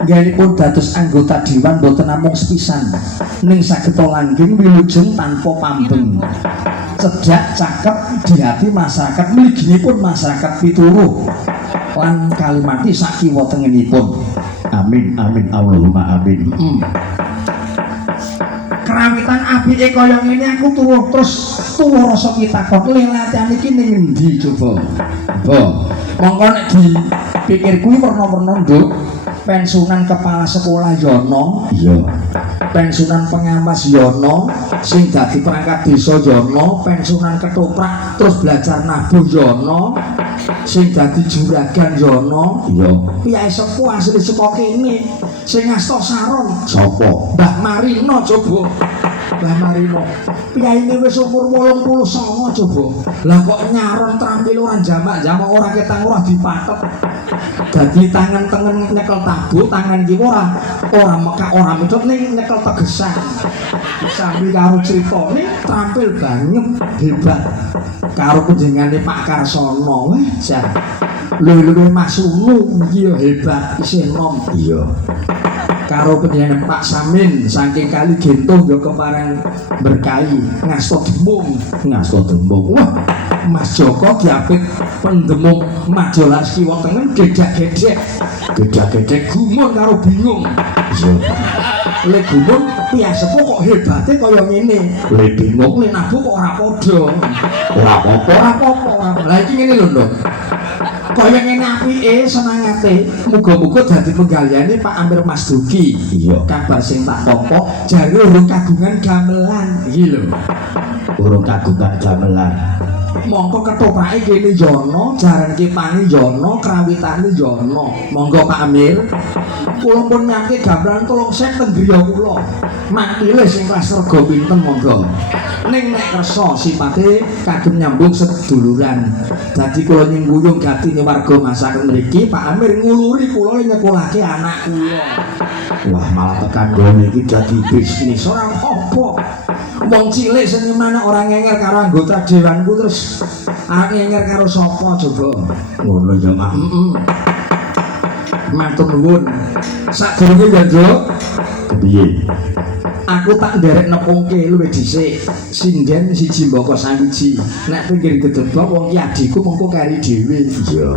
Nggenipun dados anggota dewan boten namung sepisan ning saged langgeng wilujeng tanpa pambeng. Cedak cakep di hati masyarakat mliginipun masyarakat pituruh lan kalimati sakiwa tengenipun. Amin amin Allahumma amin. Kerawitan apike kaya ngene aku tuwuh rasa pitakon lelatian iki ning endi coba. Mongko nek dipikir kuwi werna-werna nduk. Pensiunan kepala sekolah yono, iya. Pensiunan pengawas yono, sing dadi perangkat desa yono, pensiunan ketoprak terus belajar nabuh yono, sing dadi juragan yono, iya. Piye sepuh asli saka kene, sing ngasta saron, sapa? Mbah Marino coba. Mbah Marino. Piyaine wis umur 89 coba. Lah kok nyaron trampil ora jamak-jamak ora ketang ora dipatek. Dadi tangan tengen nyekel tabu, tangan kiwa ora mekak ora medhot ning nyekel tegesan. Sambil karo critane trampil banget hebat. Karo panjenengane Pak Karsono, weh jan. Lho Mas Unu iki ya hebat isih nom. Iya. Karo panjenengan Pak Samin saking kali gentuh ya kepareng berkahi ngasta demung. Wah, Mas Joko diapit pendemung Majolas kiwa tengen gedak-gedek gumun karo bingung. Iya. Le gumun piye sepo kok hebate kaya ngene. Le bingung Le nabu kok ora padha. ora apa-apa. Lah iki ngene lho, Nduk. Kaya ngene apike semangate. Muga-muga dadi penggaliane Pak Amir Mas Duki. Iya. Kabar sing tak pokok jare urung kagungan gamelan. Iki lho. Urung kagungan gamelan. Monggo ketoprake kene yono, jaran kipane yono, krawitane yono. Monggo Pak Amir. Kula pun nyangke gamelan 3 set teng griya kula. Makile sing kelas rega pinten monggo. Ning nek kersa sipate kagem nyambung seduluran. Dadi kula nyingguyung gatine warga masyarakat mriki, Pak Amir nguluri kula nyekolahke anak kula. Wah, malah tekan gone iki dadi bisnis. Ora apa. Wong cilik seniman ora ngenger karo anggota dewanku terus ngenger karo sapa coba. Ngono ya, Mak. Matur nuwun. Sadurunge Nduk, Kepiye? aku tak nderek nepungke luwih dhisik. Sinden siji mbaka sawiji. Nek pinggir gedebok wong ki adikku mengko kari dhewe. Iya.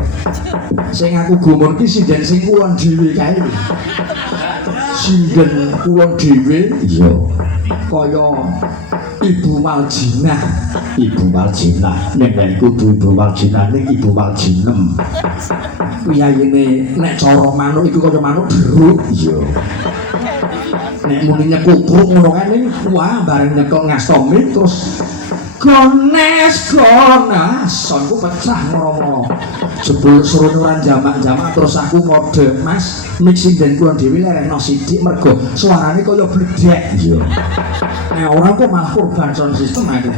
Sing aku gumun ki sinden sing kulon dhewe kae. Sinden kulon dhewe Iya. kaya Ibu Waljinah. Ibu Waljinah. Nek kudu Ibu Waljinah ning Ibu Waljinem. Piyayene nek cara manuk iku kaya manuk beruk. Iya. Nek muni nyekukruk ngono kae wah bareng nyekel ngastomi terus gones sonku pecah ngromo. Jebul serone ora jamak-jamak terus aku ngode, Mas, mixing den kula dhewe lerehno sithik mergo suarane kaya bledek. Iya. Nah, orang kok malah korban sound system aku.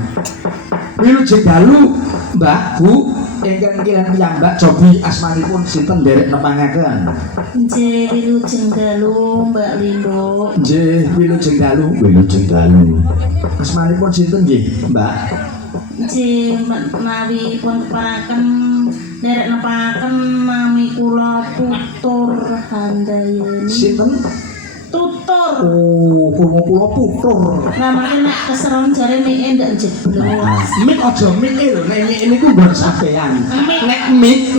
Wilujeng dalu, Mbak, Bu, ingkang kilen piyambak cobi asmanipun sinten nderek nepangaken. Nggih, wilujeng dalu Mbak Lindo. Nggih, wilujeng dalu. Asmanipun sinten nggih, Mbak? Nggih, menawi pun keparaken nderek nepaken nami kula Tutur Handayani. Sinten? Tutur. Oh, kula putur. Namane nek keseron jare mike ndak jeblos. Mik aja mik lho, nek mik niku nggon sampean. Nek mik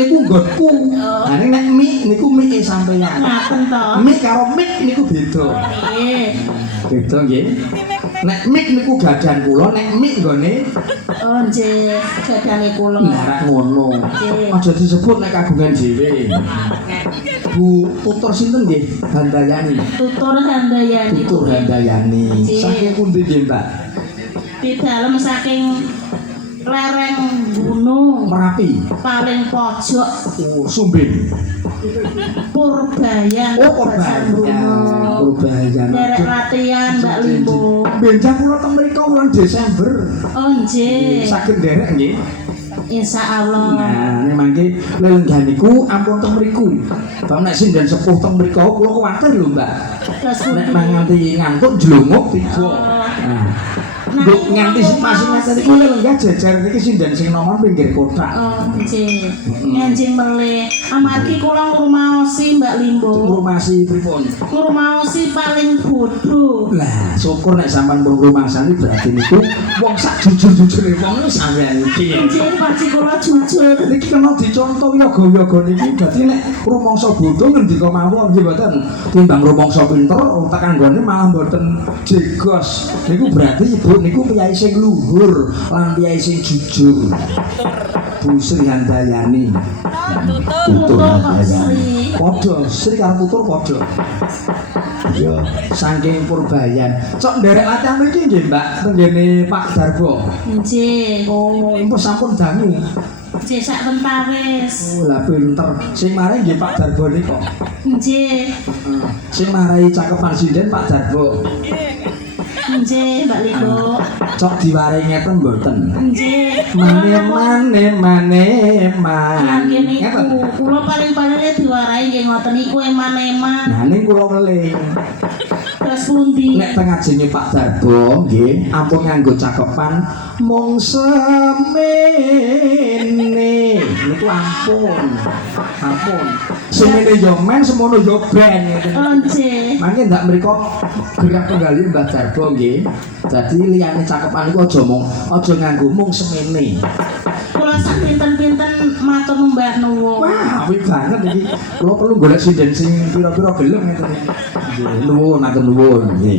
niku nggonku. Lah nek mik niku mike sampean. Ngaten to. Mik karo mik niku beda. Nggih. Beda nggih. Nek mik niku gadan kula, nek mik nggone Oh nggih, gadange kula. Lah ngono. Aja disebut nek kagungan dhewe. Bu Tutur sinten nggih? Handayani. Tutur Handayani. Tutur Handayani. Saking pundi nggih, Mbak? Di dalem saking lereng gunung Merapi. paling pojok Oh, Sumbing. Purbayan. Oh, Purbayan. Derek latihan Mbak Limbo. Benjang kula teng mriko wulan Desember. Oh nggih. Saged nderek nggih. Insyaallah. Nah, mangke lelenggan niku ampun teng mriku. Bang nek sinden sepuh teng mriko kula kuwatir lho, Mbak. Nek manganti ngantuk jlunguk tiba. Nah, Nduk nganti masing ngaten iku lenggah jejer niki sinden sing nomor pinggir kotak. Oh, nggih. Nganjing melih. Amargi kula ngrumaosi Mbak Limbo. Ngurmasi pripun? Ngrumaosi paling bodho. Lah, syukur nek sampean pun rumangsani berarti niku wong sak jujur-jujure wong sampean iki. Nggih, pasti kula jujur. Niki kena dicontoh yoga-yoga niki dadi nek rumangsa bodho ngendika mawon nggih mboten. Timbang rumangsa pinter tekan nggone malah mboten jegos. Niku berarti ibu niku piyai sing luhur lan piyai sing jujur. Bu Sri Handayani. Tutur Pak Sri. Padha, Sri karo tutur padha. Ya, Saking Purbayan. Cok nderek latihan mriki nggih, Mbak, tenggene Pak Darbo. Nggih. Oh, impun sampun dangu. Nggih sak pentawis. Oh, lah pinter. Sing marai nggih Pak Darbo nika. Nggih. Sing marai cakepan sinden Pak Darbo. Nggih, Mbak Limbo. Cok diwarai ngeten mboten. Nggih. Mane. Nggih niku kula paling-paling diwarai nggih ngoten niku eman-eman. Nah ning kula keling. Terus pundi? Nek teng ajenge Pak Darbo nggih ampun nganggo cakepan mung semene. Niku ampun. Semene yo men semono yo ben ngeten. Oh, nggih. Mangke ndak mriko gerak penggali Mbah Darbo nggih. Dadi liyane cakepan iku aja nganggo mung semene. Kula sak pinten-pinten matur numbah nuwun. Wah, apik banget iki. Kula perlu golek sinden sing pira-pira gelem ngeten iki. Nggih, nuwun matur nuwun nggih.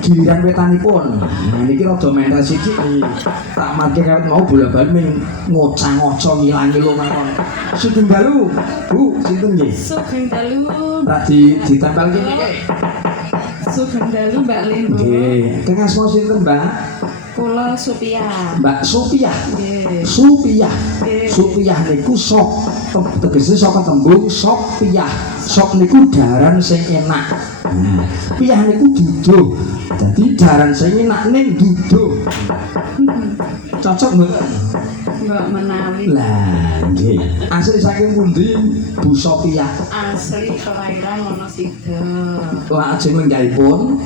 Giliran wetanipun. Nah niki rada mental sithik iki. Tak marke kawit mau bola-bali ming ngocang-ngoco ngilangi lho mawon. Sugeng dalu. Bu, sinten nggih? Sugeng dalu, Tak ditempel kene iki. Sugeng dalu Mbak Limbo. Nggih, kang asma sinten, Mbak? Kula Supia. Mbak Sopiah. Nggih. Supiah. Nggih. Supiah niku sok tegese saka tembung sok piyah. Sok niku daran sing enak. Nah, piyah niku duduh. Dadi daran sing enak ning duduh. Cocok mboten? Mbak menawi Lah, nggih. Asli saking pundi Bu Sopiah? asli kelahiran Wonosida. Wah, ajeng lenggahipun.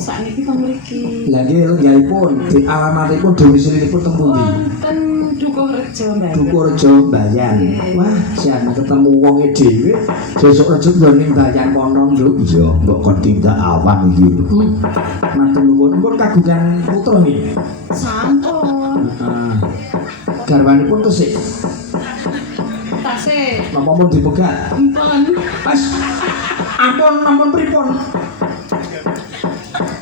Sakniki teng mriki. Lah nggih lenggahipun di alamatipun domisilipun teng pundi? Wonten Dukuhrejo Mbak. Dukurejo Bayan. Wah, sian ketemu wonge dhewe. Sesuk rejo yo ning Bayan kono, Nduk. iya, mbok kon tindak awan iki. Matur nuwun. Pun kagungan putra nggih. Sampun. Heeh. Garwanipun tesih Tasih. napa pun dipegat. Empun. Pas ampun pripun?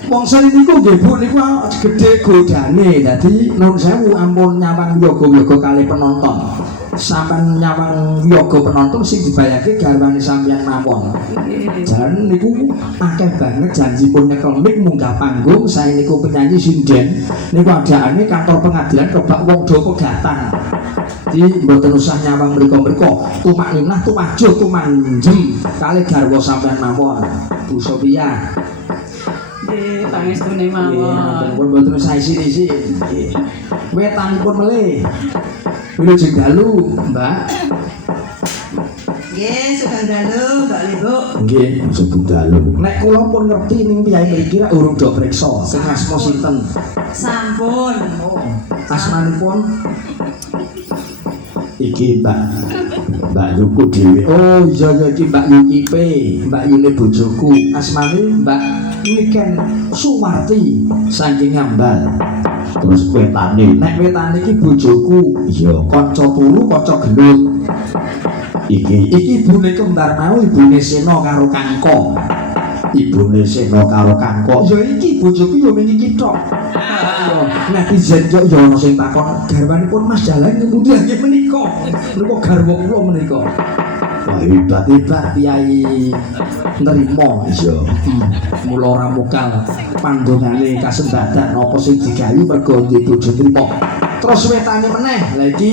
Wong seni niku nggih Bu niku gedhe godane. Dadi nuwun sewu ampun nyawang yoga-yoga kalih penonton. Sampeyan nyawang yoga penonton sing dibayake garwane sampeyan mawon. Nggih. Jalan niku akeh banget janjipun nyekel mik munggah panggung saya niku penyanyi sinden niku adane kantor pengadilan kebak wong do pegatan. Di mboten usah nyawang mriko-mriko, tumakninah tumajuh tumanjem kalih garwa sampeyan mawon. Bu Sophia. Nggih, pangestune Nggih, mawon. pun mboten usah isi-isi. Nggih. Wetanipun melih. Wilujeng dalu, Mbak. Nggih, sugeng dalu Mbak Limbo. Nggih. Sebut dalu. Nek kula pun ngerti ning piyai mriki rak urung do priksa. Sing asma sinten? Sampun. Asmanipun? Iki Mbak Yuku dhewe. Oh iya iki Mbak Yukipe, Mbak Yune bojoku. Asmane Mbak Niken Suwarti saking Ngambal. Terus wetane Nek wetane iki bojoku, iya kanca turu, kanca gelut. iki Ibune kembar mau ibune Sena karo Kangko. ibune Sena karo Kangko. Ya iki bojoku yo ming iki tok. Netizen yo ana sing takon garwanipun Mas Dalan ngendi nggih menika. Menika garwa kula menika. Wah, hebat Piyai nerima iya. mula ora mokal pandongane kasembadan apa sing digayu mergo duwe bojo trima. Terus wetane meneh lha iki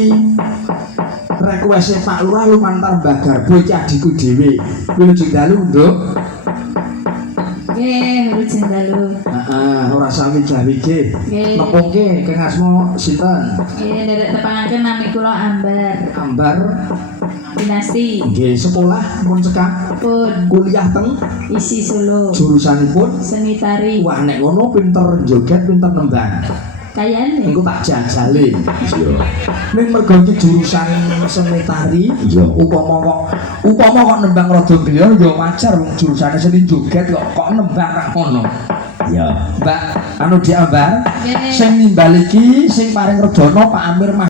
request Pak Lurah lumantar Mbah Garbo iki adikku dhewe. Wilujeng dalu, Nduk. Nggih, wilujeng dalu. Heeh, ora sami gawe iki. Nggih. Nepoke kang asma sinten? Nggih, nderek tepangaken nami kula Ambar. Ambar Dinasti nggih sekolah pun cekak pun kuliah teng isi Solo. jurusanipun. Seni tari. Wah nek ngono pinter joget pinter nembang. Kayane. Engko tak jajali. Iya. Ning mergo iki jurusan seni tari, Iya. upama kok nembang rada griya ya wajar wong jurusane seni joget kok nembang ra ngono. Ya. Mbak anu diambar Nggih. sing nimbal iki sing paring redana Pak Amir Mas